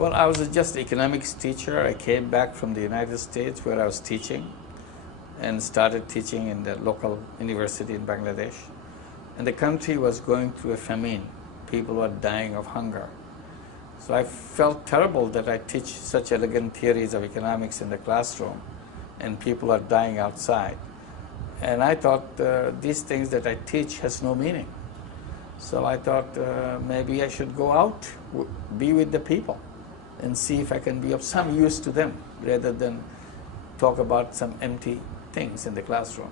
Well, I was just an economics teacher. I came back from the United States where I was teaching and started teaching in the local university in Bangladesh. And the country was going through a famine. People were dying of hunger. So I felt terrible that I teach such elegant theories of economics in the classroom and people are dying outside. And I thought these things that I teach has no meaning. So I thought maybe I should go out, be with the people and see if I can be of some use to them rather than talk about some empty things in the classroom.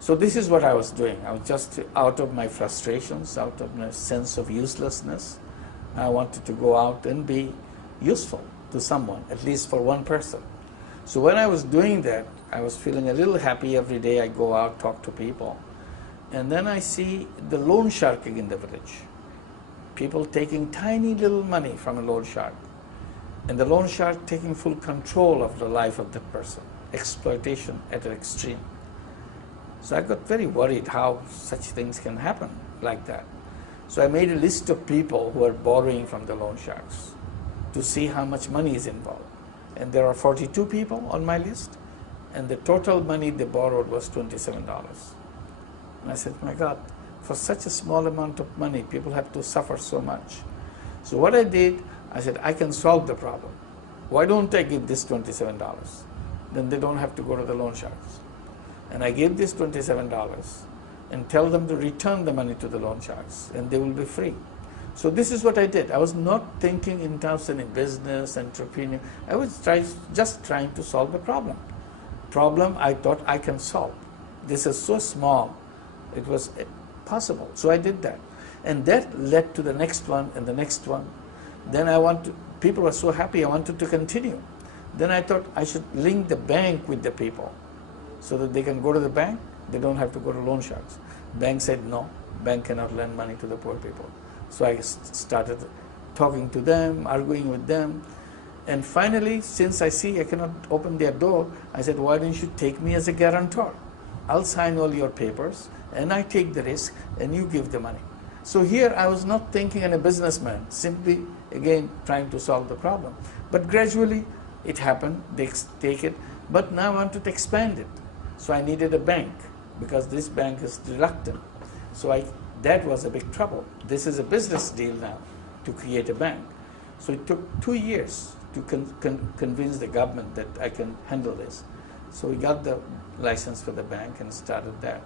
So this is what I was doing. I was just out of my frustrations, out of my sense of uselessness. I wanted to go out and be useful to someone, at least for one person. So when I was doing that, I was feeling a little happy every day. I go out, talk to people. And then I see the loan sharking in the village. People taking tiny little money from a loan shark. And the loan shark taking full control of the life of that person. Exploitation at an extreme. So I got very worried how such things can happen like that. So I made a list of people who are borrowing from the loan sharks to see how much money is involved. And there are 42 people on my list, and the total money they borrowed was $27. And I said, my God, for such a small amount of money, people have to suffer so much. So what I did, I said, I can solve the problem. Why don't I give this $27? Then they don't have to go to the loan sharks. And I gave this $27 and tell them to return the money to the loan sharks, and they will be free. So this is what I did. I was not thinking in terms of any business, entrepreneur. I was just trying to solve the problem. Problem I thought I can solve. This is so small, it was possible. So I did that. And that led to the next one and the next one. Then people were so happy, I wanted to continue. Then I thought I should link the bank with the people so that they can go to the bank, they don't have to go to loan sharks. Bank said no, bank cannot lend money to the poor people. So I started talking to them, arguing with them. And finally, since I see I cannot open their door, I said, why don't you take me as a guarantor? I'll sign all your papers, and I take the risk, and you give the money. So here I was not thinking as a businessman, simply, again, trying to solve the problem. But gradually, it happened, they take it, but now I wanted to expand it. So I needed a bank, because this bank is reluctant. So that was a big trouble. This is a business deal now, to create a bank. So it took 2 years to convince the government that I can handle this. So we got the license for the bank and started that.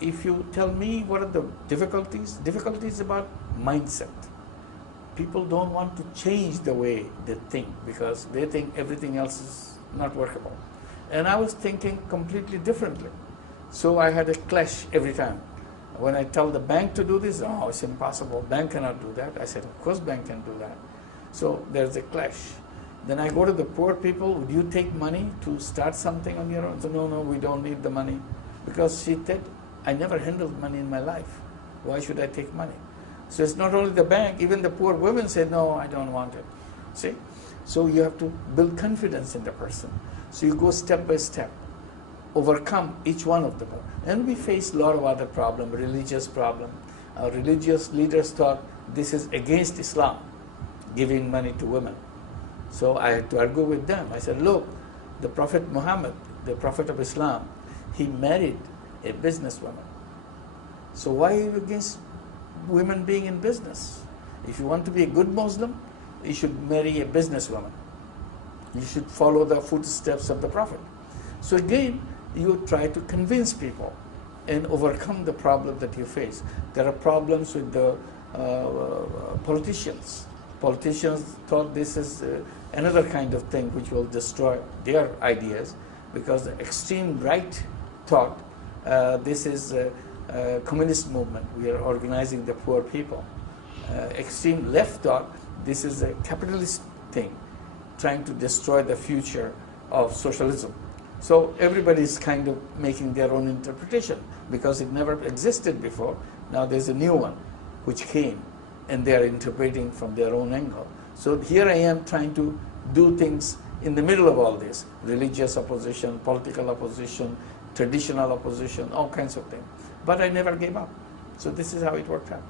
If you tell me what are the difficulties about mindset. People don't want to change the way they think because they think everything else is not workable. And I was thinking completely differently. So I had a clash every time. When I tell the bank to do this, oh, it's impossible. Bank cannot do that. I said, of course bank can do that. So there's a clash. Then I go to the poor people, would you take money to start something on your own? So no, we don't need the money. Because she said, I never handled money in my life. Why should I take money? So it's not only the bank, even the poor women say, no, I don't want it. See? So you have to build confidence in the person. So you go step by step, overcome each one of them. And we face a lot of other problems, religious problems. Our religious leaders thought this is against Islam, giving money to women. So I had to argue with them. I said, look, the Prophet Muhammad, the Prophet of Islam, he married a businesswoman. So why are you against women being in business? If you want to be a good Muslim, you should marry a businesswoman. You should follow the footsteps of the Prophet. So again, you try to convince people and overcome the problem that you face. There are problems with the politicians. Politicians thought this is another kind of thing which will destroy their ideas because the extreme right thought this is a communist movement. We are organizing the poor people. Extreme left thought this is a capitalist thing, trying to destroy the future of socialism. So everybody is kind of making their own interpretation because it never existed before. Now there's a new one which came and they are interpreting from their own angle. So here I am trying to do things in the middle of all this, religious opposition, political opposition, traditional opposition, all kinds of things. But I never gave up. So this is how it worked out.